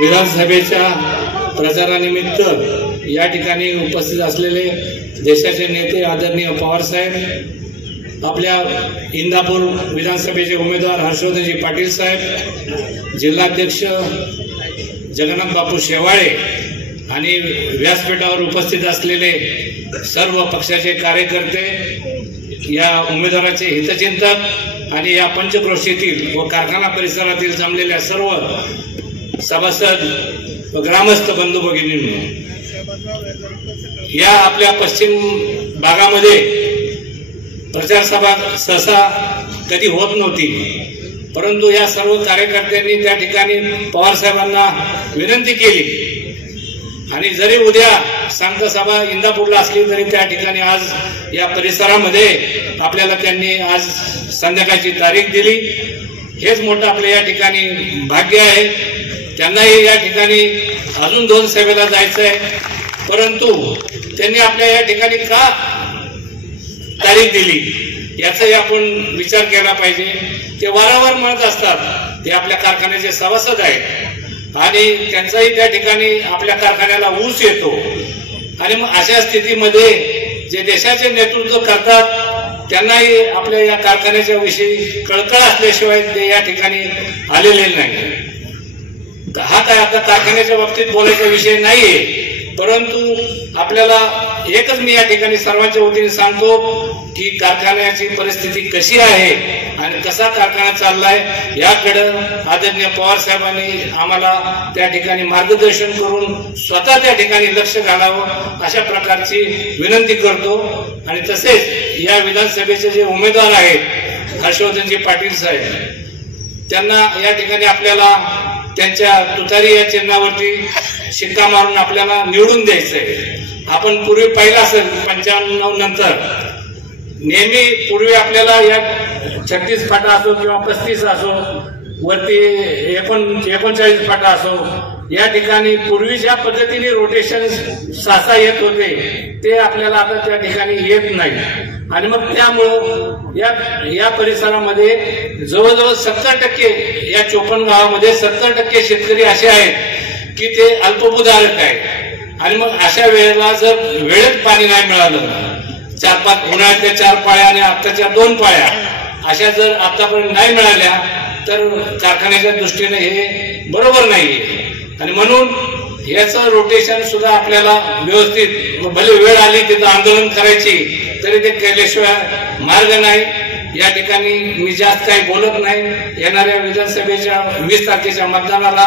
विधानसभेच्या प्रचारानिमित्त या ठिकाणी उपस्थित असलेले देशाचे नेते आदरणीय पवार साहेब, आपल्या इंदापूर विधानसभेचे उमेदवार हर्षवर्धनजी पाटील साहेब, जिल्हाध्यक्ष जगन्नाथ बापू शेवाळे आणि व्यासपीठावर उपस्थित असलेले सर्व पक्षाचे कार्यकर्ते, या उमेदवाराचे हितचिंतक आणि या पंचक्रोशीतील व कारखाना परिसरातील जमलेल्या सर्व सभासद व ग्रामस्थ बंधू भगिनींनो, या आपल्या पश्चिम भागामध्ये प्रचार सभा सहसा कधी होत नव्हती, परंतु या सर्व कार्यकर्त्यांनी त्या ठिकाणी पवार साहेबांना विनंती केली आणि जरी उद्या सांगता सभा इंदापूरला असली तरी त्या ठिकाणी आज या परिसरामध्ये आपल्याला त्यांनी आज संध्याकाळची तारीख दिली। हेच मोठं आपल्या या ठिकाणी भाग्य आहे। त्यांनाही या ठिकाणी अजून 2 सभेला जायचं आहे, परंतु त्यांनी आपल्या या ठिकाणी का तारीख दिली याचाही आपण विचार केला पाहिजे। ते वारंवार म्हणत असतात, ते आपल्या कारखान्याचे सभासद आहेत आणि त्यांचाही त्या ठिकाणी आपल्या कारखान्याला ऊस येतो आणि मग अशा स्थितीमध्ये जे देशाचे नेतृत्व करतात त्यांनाही आपल्या या कारखान्याच्या विषयी कळकळ असल्याशिवाय ते या ठिकाणी आलेले नाही। हा काय आता कारखान्याच्या बाबतीत बोलायचा विषय नाहीये, परंतु आपल्याला एकच मी या ठिकाणी सर्वांच्या वतीने सांगतो की कारखान्याची परिस्थिती कशी आहे आणि कसा कारखाना चाललाय याकडे आदरणीय पवार साहेबांनी आम्हाला त्या ठिकाणी मार्गदर्शन करून स्वतः त्या ठिकाणी लक्ष घालावं अशा प्रकारची विनंती करतो। आणि तसेच या विधानसभेचे जे उमेदवार आहेत हर्षवर्धनजी पाटील साहेब, त्यांना या ठिकाणी आपल्याला त्यांच्या तुतारी या चिन्हावरती शिक्का मारून आपल्याला निवडून द्यायचंय। आपण पूर्वी पाहिलं असेल 95 नंतर नेहमी पूर्वी आपल्याला या 36 फाटा असो किंवा 35 असो वरती 39 फाटा असो, या ठिकाणी पूर्वी ज्या पद्धतीने रोटेशन 6 येत होते ते आपल्याला आता त्या ठिकाणी येत नाही आणि मग त्यामुळं या परिसरामध्ये जवळजवळ 70% या 54 गावामध्ये 70% शेतकरी असे आहेत की ते अल्पभूधारक आहेत आणि मग अशा वेळेला जर वेळेत पाणी नाही मिळालं, 4-5 उन्हाळ्यातल्या 4 पाळ्या आणि आताच्या 2 पाळ्या अशा जर आतापर्यंत नाही मिळाल्या तर कारखान्याच्या दृष्टीने हे बरोबर नाहीये आणि म्हणून याचं रोटेशन सुद्धा आपल्याला व्यवस्थित, भले वेळ आली तिथं आंदोलन करायची तरी ते केल्याशिवाय मार्ग नाही। या ठिकाणी मी जास्त काही बोलत नाही। येणाऱ्या विधानसभेच्या 20 तारखेच्या मतदानाला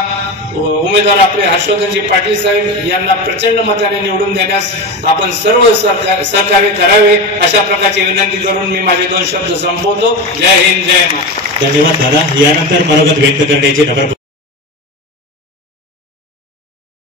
उमेदवार आपले हर्षवर्धनजी पाटील साहेब यांना प्रचंड मताने निवडून देण्यास आपण सर्व सहकार्य करावे अशा प्रकारची विनंती करून मी माझे 2 शब्द संपवतो। जय हिंद, जय महाराष्ट्र। धन्यवाद दादा। यानंतर मनोगत व्यक्त करण्याची नगर